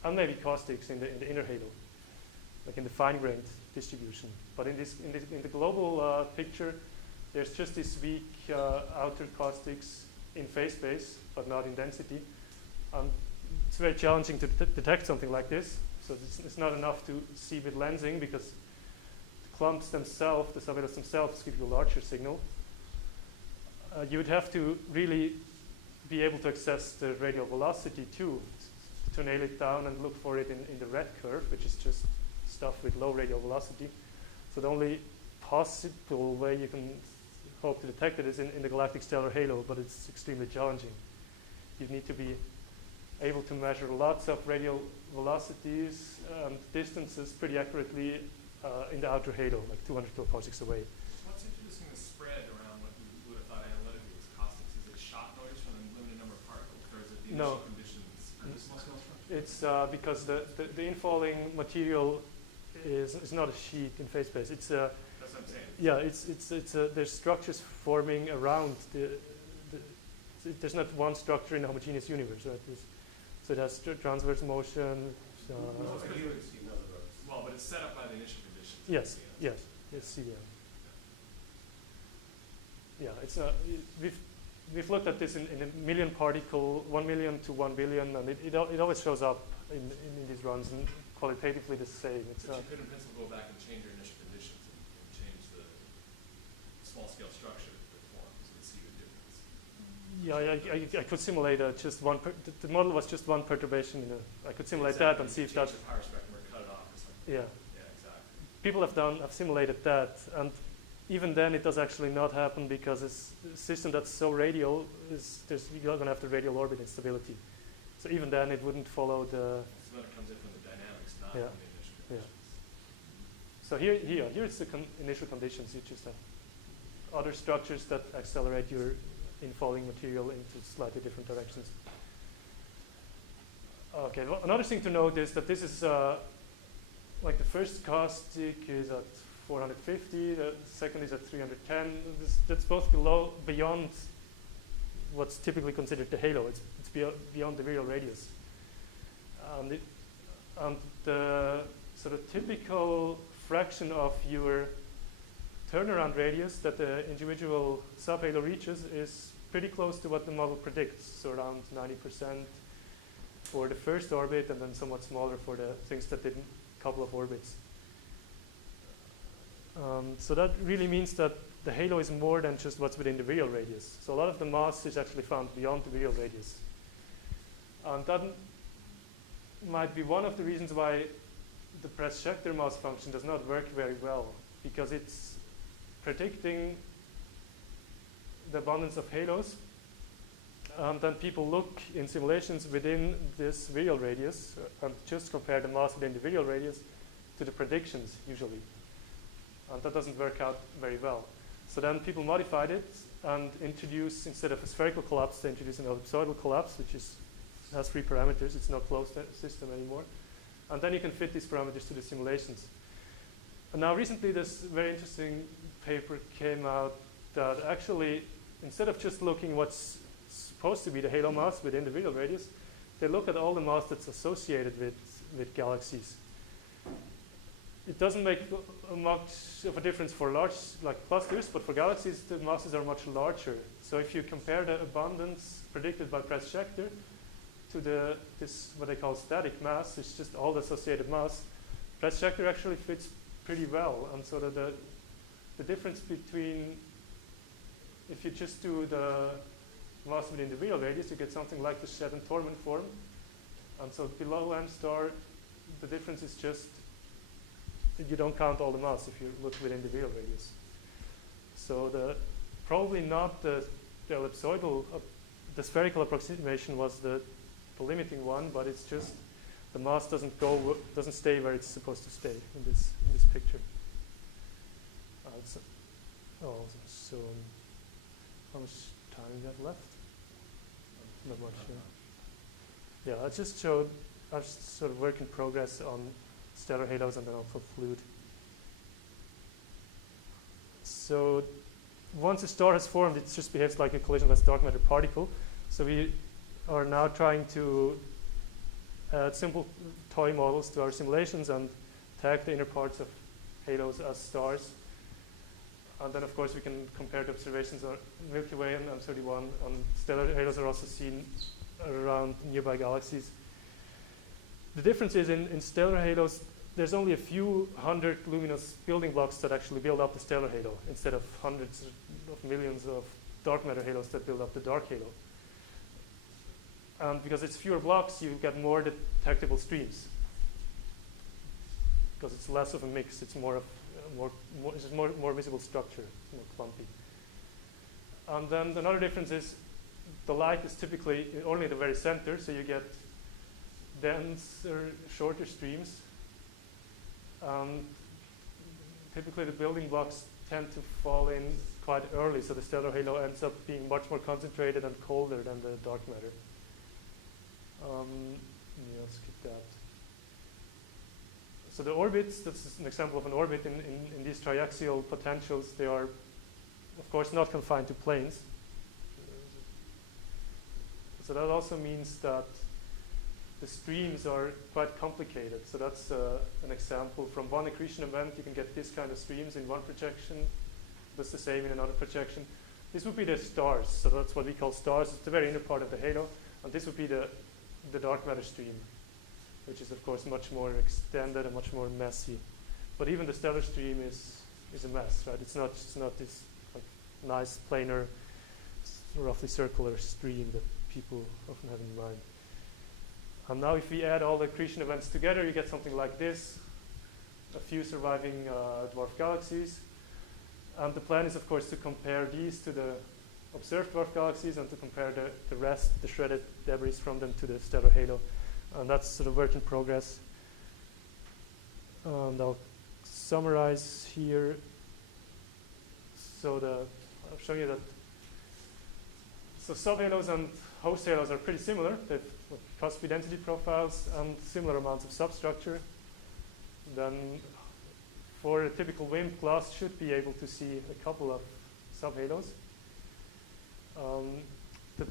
and maybe caustics in the inner halo, like in the fine-grained distribution. But in the global picture, there's just this weak outer caustics in phase space, but not in density. It's very challenging to detect something like this. So it's not enough to see with lensing, because the clumps themselves, the subhalos themselves, give you a larger signal. You would have to really be able to access the radial velocity too, to nail it down and look for it in the red curve, which is just stuff with low radial velocity. So the only possible way you can hope to detect it is in the galactic stellar halo, but it's extremely challenging. You need to be able to measure lots of radial velocities and distances pretty accurately in the outer halo, like 200 kiloparsecs away. What's introducing the spread around what we would have thought analytically was caustics? Is it shock noise from a limited number of particles, or is it the initial conditions for the small scale structure? It's because the infalling material is not a sheet in phase space. It's That's what I'm saying. yeah, there's structures forming around there's not one structure in a homogeneous universe, right? So it has transverse motion. Coherency, in other words. Well, but it's set up by the initial conditions. Yes, CDM. Yeah, it's we've looked at this in a million particle, 1 million to 1 billion, and it always shows up in these runs, and qualitatively the same. It's But you could in principle go back and change your initial conditions and change the small scale structure that forms and see the difference. yeah, I could simulate just one. The model was just one perturbation. I could simulate that and see if that. Change the power spectrum or cut it off or something. Yeah. Yeah, exactly. People have simulated that, and even then it does actually not happen, because it's a system that's so radial, you're going to have the radial orbit instability. So even then it wouldn't follow the. So then it comes in from the dynamics, not Yeah. from the initial Yeah. conditions. So here it's the initial conditions. You just have other structures that accelerate your infalling material into slightly different directions. Okay, well, another thing to note is that this is like the first caustic is at 450, the second is at 310. That's both beyond what's typically considered the halo. It's beyond the virial radius. And the sort of typical fraction of your turnaround radius that the individual subhalo reaches is pretty close to what the model predicts, so around 90% for the first orbit, and then somewhat smaller for the things that did a couple of orbits. So that really means that the halo is more than just what's within the virial radius. So a lot of the mass is actually found beyond the virial radius. And that might be one of the reasons why the Press-Schechter mass function does not work very well, because it's predicting the abundance of halos. And then people look in simulations within this virial radius and just compare the mass within the virial radius to the predictions usually. And that doesn't work out very well. So then people modified it and introduced, instead of a spherical collapse, they introduced an ellipsoidal collapse, which has 3 parameters. It's not closed system anymore. And then you can fit these parameters to the simulations. And now recently this very interesting paper came out that actually, instead of just looking what's supposed to be the halo mass within the virial radius, they look at all the mass that's associated with galaxies. It doesn't make much of a difference for large clusters, but for galaxies the masses are much larger. So if you compare the abundance predicted by Press-Schechter to this what they call static mass, it's just all the associated mass, Press-Schechter actually fits pretty well. And so that the difference between, if you just do the mass within the virial radius, you get something like the Shedden-Torman form. And so below m star, the difference is just you don't count all the mass if you look within the virial radius. So probably not the ellipsoidal, the spherical approximation was the limiting one, but it's just the mass doesn't stay where it's supposed to stay in this picture. So how much time do you have left? Not much. Yeah, I just showed our sort of work in progress on stellar halos and then also fluid. So once a star has formed, it just behaves like a collisionless dark matter particle. So we are now trying to add simple toy models to our simulations and tag the inner parts of halos as stars. And then, of course, we can compare the observations on Milky Way and M31. And stellar halos are also seen around nearby galaxies. The difference is in stellar halos, there's only a few hundred luminous building blocks that actually build up the stellar halo, instead of hundreds of millions of dark matter halos that build up the dark halo. And because it's fewer blocks, you get more detectable streams. Because it's less of a mix, it's more visible structure, it's more clumpy. And then another difference is the light is typically only at the very center, so you get denser, shorter streams. Typically the building blocks tend to fall in quite early, so the stellar halo ends up being much more concentrated and colder than the dark matter. Yeah, let's skip that. So the orbits, that's an example of an orbit in these triaxial potentials. They are, of course, not confined to planes. So that also means that the streams are quite complicated. So that's an example. From one accretion event, you can get this kind of streams in one projection. That's the same in another projection. This would be the stars. So that's what we call stars. It's the very inner part of the halo. And this would be the dark matter stream, which is, of course, much more extended and much more messy. But even the stellar stream is a mess, right? It's not this like, nice, planar, roughly circular stream that people often have in mind. And now if we add all the accretion events together, you get something like this, a few surviving dwarf galaxies. And the plan is, of course, to compare these to the observed dwarf galaxies and to compare the rest, the shredded debris from them, to the stellar halo. And that's sort of work in progress. And I'll summarize here. So I'll show you that. So subhalos and host halos are pretty similar. They've cosby density profiles and similar amounts of substructure. Then for a typical WIMP, glass should be able to see a couple of subhalos. The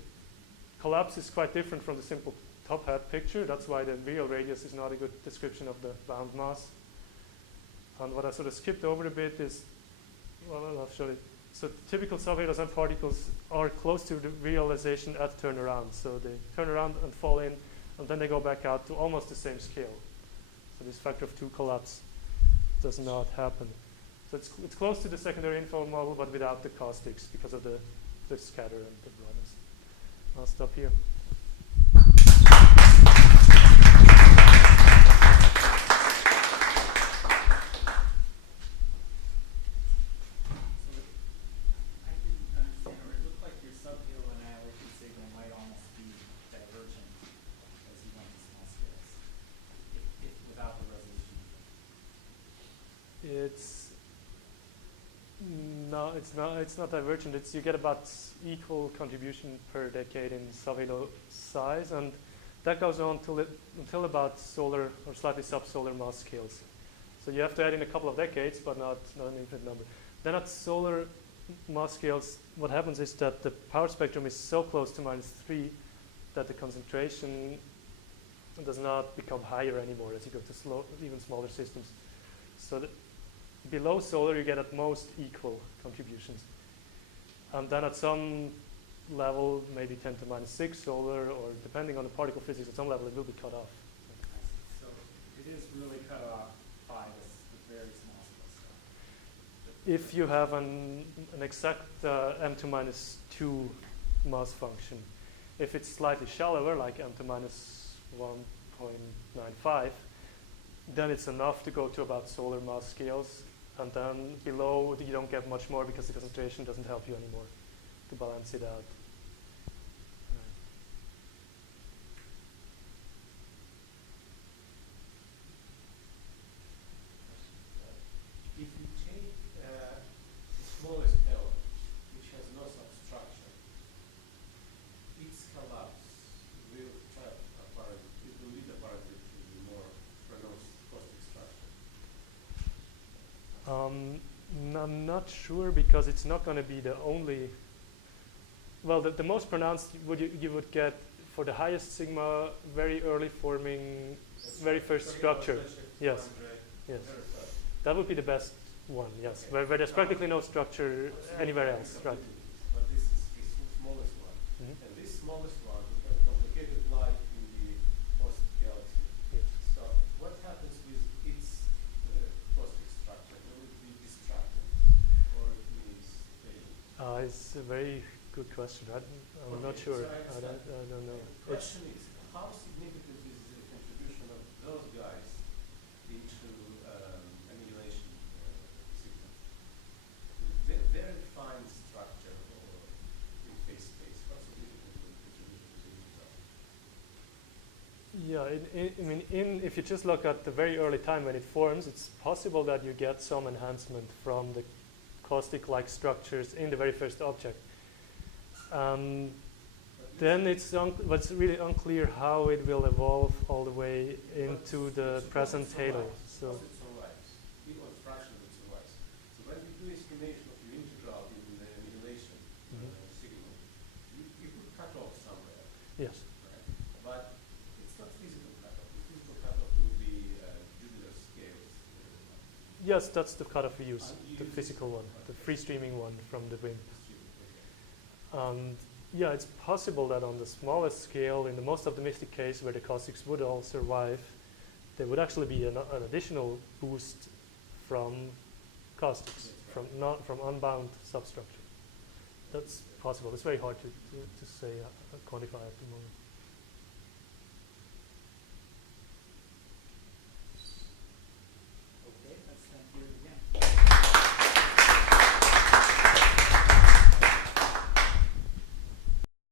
collapse is quite different from the simple top hat picture. That's why the real radius is not a good description of the bound mass. And what I sort of skipped over a bit is, well, I'll show it. So typical subhalos and particles are close to the realization at turnaround. So they turn around and fall in, and then they go back out to almost the same scale. So this factor of 2 collapse does not happen. So it's close to the secondary info model, but without the caustics because of the scatter and the brightness. I'll stop here. It's not divergent. You get about equal contribution per decade in subhalo size, and that goes on until about solar or slightly subsolar mass scales. So you have to add in a couple of decades, but not an infinite number. Then at solar mass scales, what happens is that the power spectrum is so close to -3 that the concentration does not become higher anymore as you go to even smaller systems. So below solar, you get at most equal contributions. And then at some level, maybe 10 to -6 solar, or depending on the particle physics, at some level it will be cut off. So it is really cut off by this very small stuff. If you have an exact m to -2 mass function. If it's slightly shallower, like m to -1.95, then it's enough to go to about solar mass scales. And then below, you don't get much more because the concentration doesn't help you anymore to balance it out. If you take the smallest element, which has no substructure, its collapse will lead apparently to the more pronounced caustic structure. I'm not not sure because it's not going to be the only. Well, the most pronounced you would get for the highest sigma, very early forming, very first structure. Yes, yes, that would be the best one. Yes, where there's practically no structure anywhere else, right? But this is the smallest one. Mhm. And this smallest one would have complicated life in the host galaxy. Yes. So what happens with its cosmic structure? Will it be destructed or it means stable? It's a very good question. I'm not Okay, sure. so I understand. I don't know. The question is, how significant is the contribution of those guys into annihilation signal? Very fine structure or in phase space. How significant is the contribution to the result? Yeah, I mean, if you just look at the very early time when it forms, it's possible that you get some enhancement from the caustic-like structures in the very first object. Then it's really unclear how it will evolve all the way into the present halo. So It survives. Even fraction of it survives. So when we do estimation of your integral in the annihilation signal, you could cut off somewhere, yes, right? But it's not physical cutoff. The physical cutoff will be Jupiter scales. yes, that's the cutoff we use, You the use physical one, the free streaming one from the WIMP. Okay. Yeah, it's possible that on the smallest scale, in the most optimistic case where the caustics would all survive, there would actually be an additional boost from caustics, from unbound substructure. That's possible. It's very hard to say, quantify at the moment.